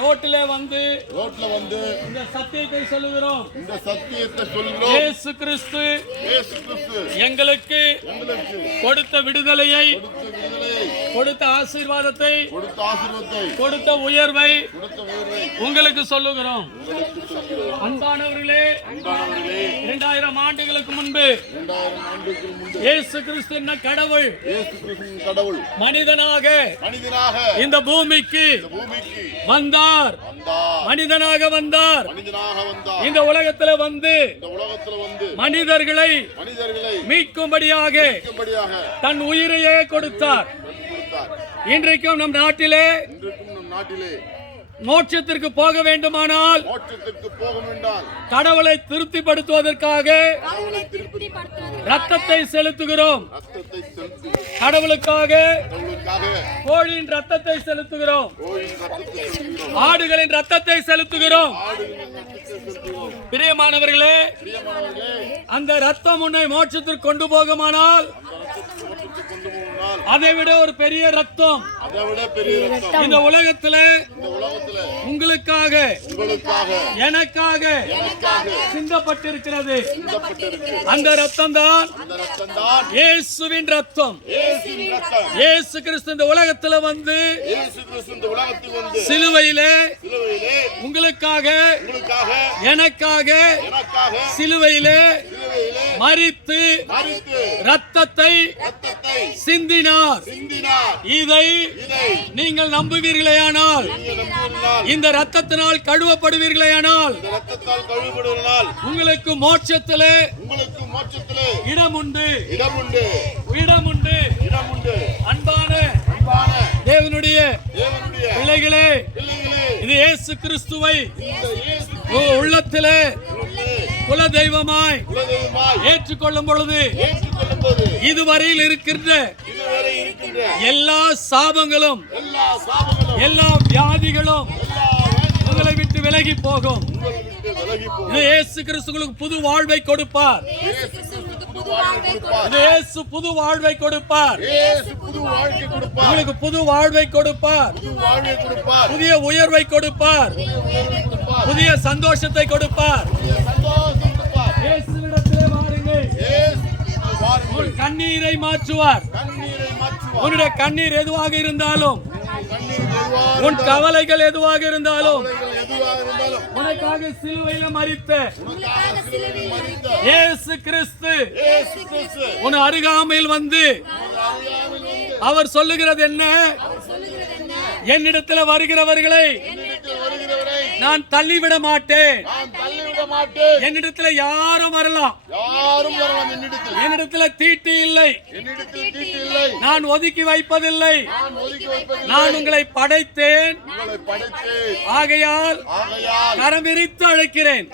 ரோட்டிலே வந்து இந்த சத்தியத்தை சொல்லுகிறோம். இயேசு கிறிஸ்து எங்களுக்கு கொடுத்த விடுதலையை, கொடுத்த ஆசீர்வாதத்தை, கொடுத்த உயர்வை உங்களுக்கு சொல்லுகிறோம். அன்பானவர்களே, 2000 ஆண்டுகளுக்கு முன்பு இயேசு கிறிஸ்து என்ன கடவுள் மனிதனாக இந்த பூமிக்கு வந்தார். மனிதனாக வந்தார். இந்த உலகத்தில் வந்து மனிதர்களை மீட்கும்படியாக தன் உயிரையே கொடுத்தார். இன்றைக்கும் நம் நாட்டிலே மோட்சத்திற்கு போக வேண்டுமானால் கடவுளை திருப்திப்படுத்துவதற்காக ரத்தத்தை செலுத்துகிறோம். கடவுளுக்காக கோழியின் ரத்தத்தை செலுத்துகிறோம். ஆடுகளின் ரத்தத்தை செலுத்துகிறோம். பிரியமானவர்களே, அந்த ரத்தம் உன்னை மோட்சத்திற்கு கொண்டு போகுமானால் அதை விட ஒரு பெரிய ரத்தம் இந்த உலகத்தில் உங்களுக்காக எனக்காக சிந்தப்பட்டிருக்கிறது. அந்த ரத்தம் தான் இயேசுவின் ரத்தம். இயேசு கிறிஸ்து இந்த உலகத்தில் வந்து சிலுவையிலே உங்களுக்காக எனக்காக சிலுவையிலே மரித்து ரத்தத்தை சிந்தினார். இதை நீங்கள் நம்புவீர்களேயானால், இந்த ரத்தத்தினால் கழுவப்படுவீர்களேயானால் உங்களுக்கு மோட்சத்திலே இடம் உண்டு. அன்பான தேவனுடைய பிள்ளைகளே, இது இயேசு கிறிஸ்துவை உள்ளத்திலே குல தெய்வமாய் ஏற்றுக்கொள்ளும் பொழுது இதுவரையில் இருக்கின்ற எல்லா சாபங்களும் எல்லா வியாதிகளும் உங்களை விட்டு விலகி போகும். இயேசு கிறிஸ்துவுக்கு புது வாழ்வை கொடுப்பார். இயேசு புது வாழ்வை கொடுப்பார். உங்களுக்கு புது வாழ்வை கொடுப்பார். புதிய உயர்வை கொடுப்பார். புதிய சந்தோஷத்தை கொடுப்பார். இயேசுவிடத்திலே வாருங்கள். கண்ணீரை மாற்றுவார். உன்னுடைய கண்ணீர் எதுவாக இருந்தாலும், உன் கவலைகள் எதுவாக இருந்தாலும், உனக்காக சிலுவையில் மரித்த இயேசு கிறிஸ்து உன் அருகாமையில் வந்து அவர் சொல்லுகிறது என்ன? என்னிடத்தில் வருகிறவர்களை நான் தள்ளிவிட மாட்டேன். என்னிடத்தில் யாரும் வரலாம். என்னிடத்தில் தீட்டு இல்லை. நான் ஒதுக்கி வைப்பதில்லை. நான் உங்களை படைத்தேன். ஆகையால் கரம் விரித்து அழைக்கிறேன்.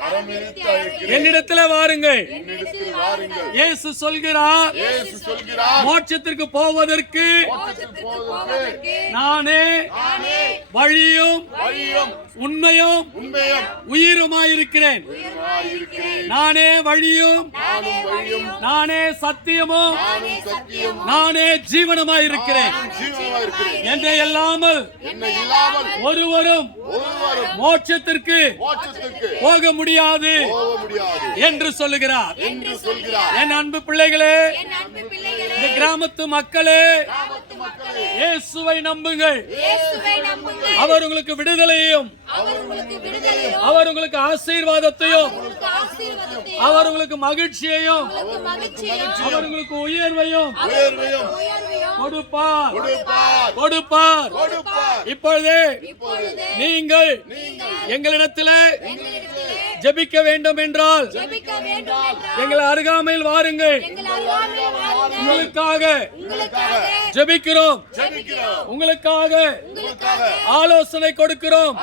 என்னிடத்தில் வாருங்கள். இயேசு சொல்கிறார், மோட்சத்திற்கு போவதற்கு நானே வழியும் உண்மையும் உயிருமாயிருக்கிறேன். நானே வழியும், நானே சத்தியமும், நானே ஜீவனமாயிருக்கிறேன். என்னை இல்லாமல் ஒருவரும் மோட்சத்திற்கு போக முடியாது என்று சொல்லுகிறார். என் அன்பு பிள்ளைகளே, இந்த கிராமத்து மக்களே, இயேசுவை நம்புங்கள். அவர் உங்களுக்கு விடுதலையும், அவர் உங்களுக்கு ஆசீர்வாதத்தையும், அவர் உங்களுக்கு மகிழ்ச்சியையும், அவர் உங்களுக்கு உயர்வையும் கொடுப்பார். இப்பொழுதே நீங்கள் எங்களிடத்தில் ஜெபிக்க வேண்டும் என்றால் எங்கள் அருகாமையில் வாருங்கள். உங்களுக்காக ஜெபிக்கிறோம். உங்களுக்காக ஆலோசனை கொடுக்கிறோம்.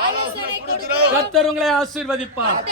கர்த்தர் உங்களை ஆசீர்வதிப்பார்.